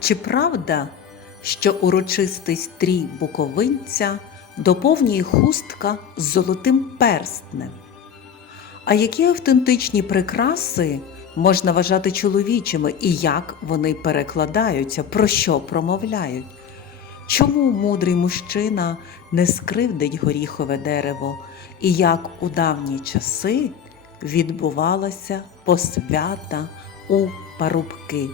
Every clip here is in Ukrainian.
Чи правда, що урочистий стрій буковинця доповнює хустка з золотим перстнем? А які автентичні прикраси можна вважати чоловічими і як вони перекладаються, про що промовляють? Чому мудрий мужчина не скривдить горіхове дерево, і як у давні часи відбувалася посвята у парубки?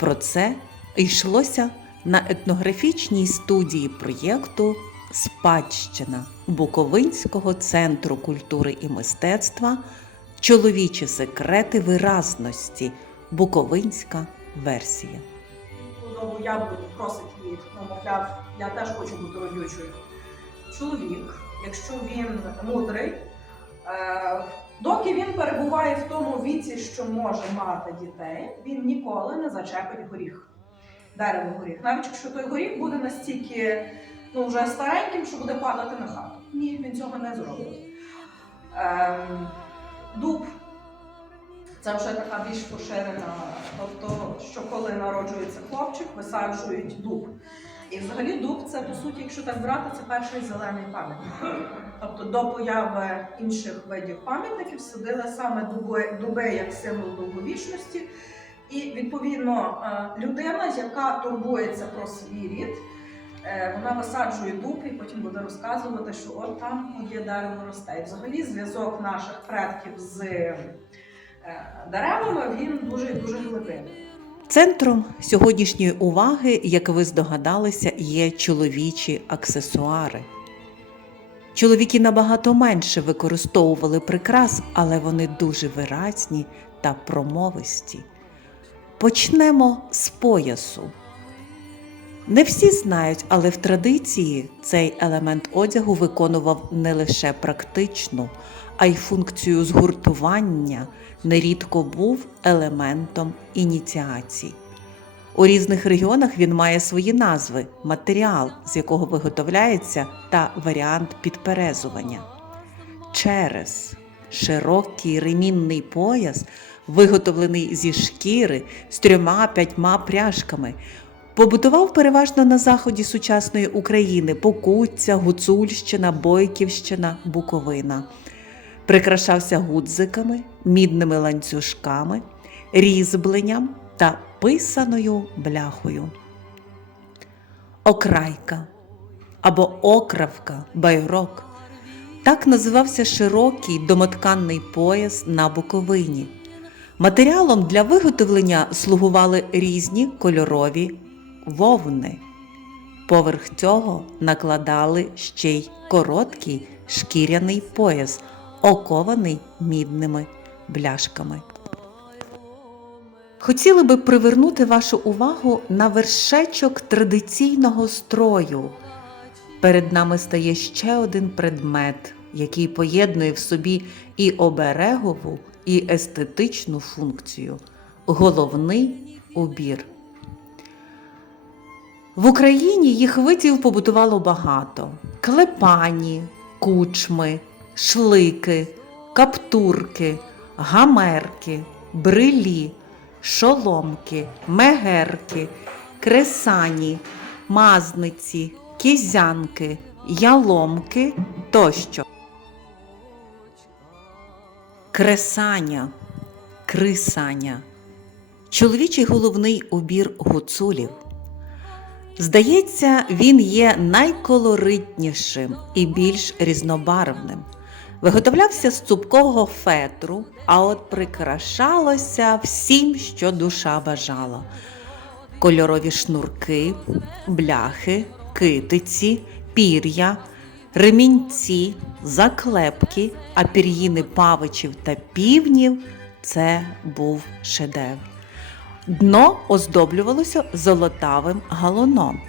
Про це йшлося на етнографічній студії проєкту Спадщина Буковинського центру культури і мистецтва Чоловічі секрети виразності. Буковинська версія. Яблуні просить ну, мовляв, я теж хочу бути родючою. Чоловік, якщо він мудрий, е, доки він перебуває в тому віці, що може мати дітей, він ніколи не зачепить горіх, дерево горіх. Навіть якщо той горіх буде настільки ну, вже стареньким, що буде падати на хату. Ні, він цього не зробить. Ем, дуб це вже така більш поширена, тобто, що коли народжується хлопчик, висаджують дуб. І взагалі дуб це по суті, якщо так брати, це перший зелений пам'ятник. Тобто до появи інших видів пам'ятників садили саме дуби, дуби як символ довговічності. І відповідно е, людина, яка турбується про свій рід, е, вона висаджує дуб і потім буде розказувати, що от там моє дерево росте. І взагалі зв'язок наших предків з е, деревами він дуже дуже глибинний. Центром сьогоднішньої уваги, як ви здогадалися, є чоловічі аксесуари. Чоловіки набагато менше використовували прикрас, але вони дуже виразні та промовисті. Почнемо з поясу. Не всі знають, але в традиції цей елемент одягу виконував не лише практичну, а й функцію згуртування, нерідко був елементом ініціацій. У різних регіонах він має свої назви, матеріал, з якого виготовляється, та варіант підперезування. Через широкий ремінний пояс, виготовлений зі шкіри з трьома-п'ятьма пряжками, побутував переважно на заході сучасної України Покуття, Гуцульщина, Бойківщина, Буковина. Прикрашався гудзиками, мідними ланцюжками, різьбленням та писаною бляхою. Окрайка або окравка, байрок. Так називався широкий домотканний пояс на Буковині. Матеріалом для виготовлення слугували різні кольорові вовни. Поверх цього накладали ще й короткий шкіряний пояс, окований мідними бляшками. Хотіли би привернути вашу увагу на вершечок традиційного строю. Перед нами стає ще один предмет, який поєднує в собі і оберегову, і естетичну функцію головний убір. В Україні їх видів побутувало багато: клепані, кучми, шлики, каптурки, гамерки, брилі, шоломки, мегерки, кресані, мазниці, кізянки, яломки тощо. Кресаня, крисаня. Чоловічий головний убір гуцулів. Здається, він є найколоритнішим і більш різнобарвним. Виготовлявся з цупкового фетру, а от прикрашалося всім, що душа бажала: кольорові шнурки, бляхи, китиці, пір'я, ремінці, заклепки, а пір'їни павичів та півнів це був шедевр. Дно оздоблювалося золотавим галуном.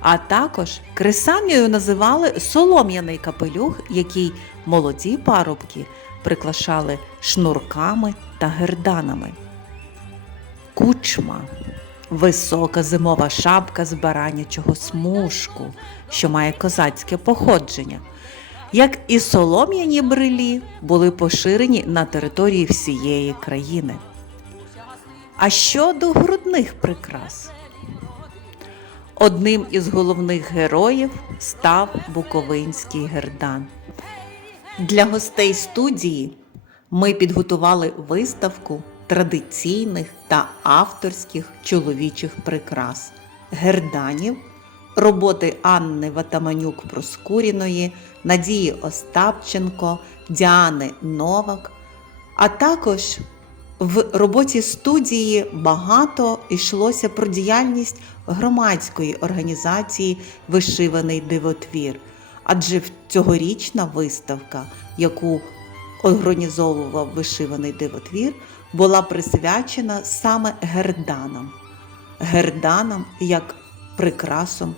А також кресаннею називали солом'яний капелюх, який молоді парубки прикрашали шнурками та герданами. Кучма висока зимова шапка з баранячого смужку, що має козацьке походження. Як і солом'яні брилі були поширені на території всієї країни. А щодо грудних прикрас, Одним із головних героїв став Буковинський гердан. Для гостей студії ми підготували виставку традиційних та авторських чоловічих прикрас герданів, роботи Анни Ватаманюк Проскуріної, Надії Остапченко, Діани Новак, а також в роботі студії багато йшлося про діяльність громадської організації Вишиваний дивотвір. Адже цьогорічна виставка, яку організовував вишиваний дивотвір, була присвячена саме герданам. Герданам як прикрасом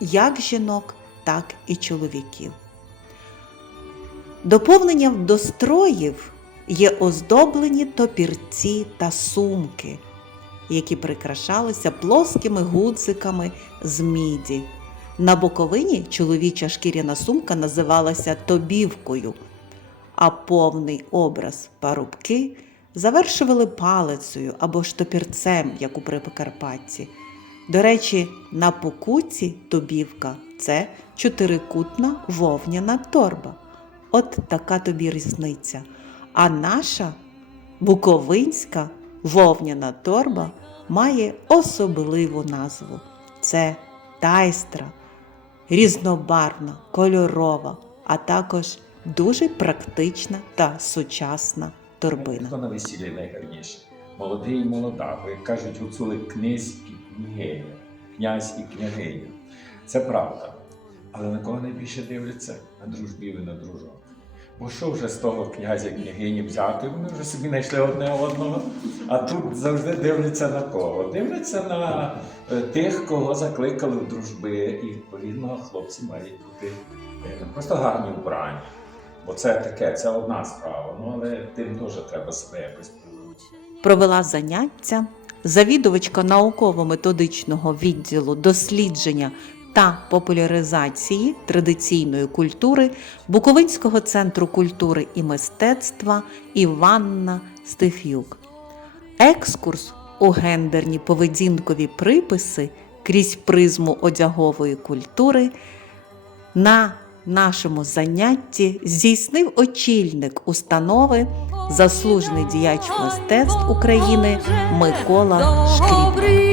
як жінок, так і чоловіків. Доповненням до строїв є оздоблені топірці та сумки, які прикрашалися плоскими гудзиками з міді. На Буковині чоловіча шкіряна сумка називалася тобівкою, а повний образ парубки завершували палицею або ж топірцем, як у Прикарпатті. До речі, на покуці тобівка це чотирикутна вовняна торба. От така тобі різниця. А наша буковинська вовняна торба має особливу назву. Це тайстра, різнобарвна, кольорова, а також дуже практична та сучасна торбина. Хто на весіллі найгарніше? Молодий і молода, бо як кажуть, гуцули князь і княгиня, князь і княгиня. Це правда. Але на кого найбільше дивляться? На дружбів і на дружок. Бо що вже з того князя княгині взяти? Вони вже собі знайшли одне одного. А тут завжди дивляться на кого? Дивляться на е, тих, кого закликали в дружби, і відповідно хлопці мають бути просто гарні вбрані. Бо це таке, це одна справа. Ну але тим теж треба себе якось провела заняття завідувачка науково-методичного відділу дослідження та популяризації традиційної культури Буковинського центру культури і мистецтва Іванна Стефюк. Екскурс у гендерні поведінкові приписи крізь призму одягової культури на нашому занятті здійснив очільник установи, заслужений діяч мистецтв України Микола Шкріп.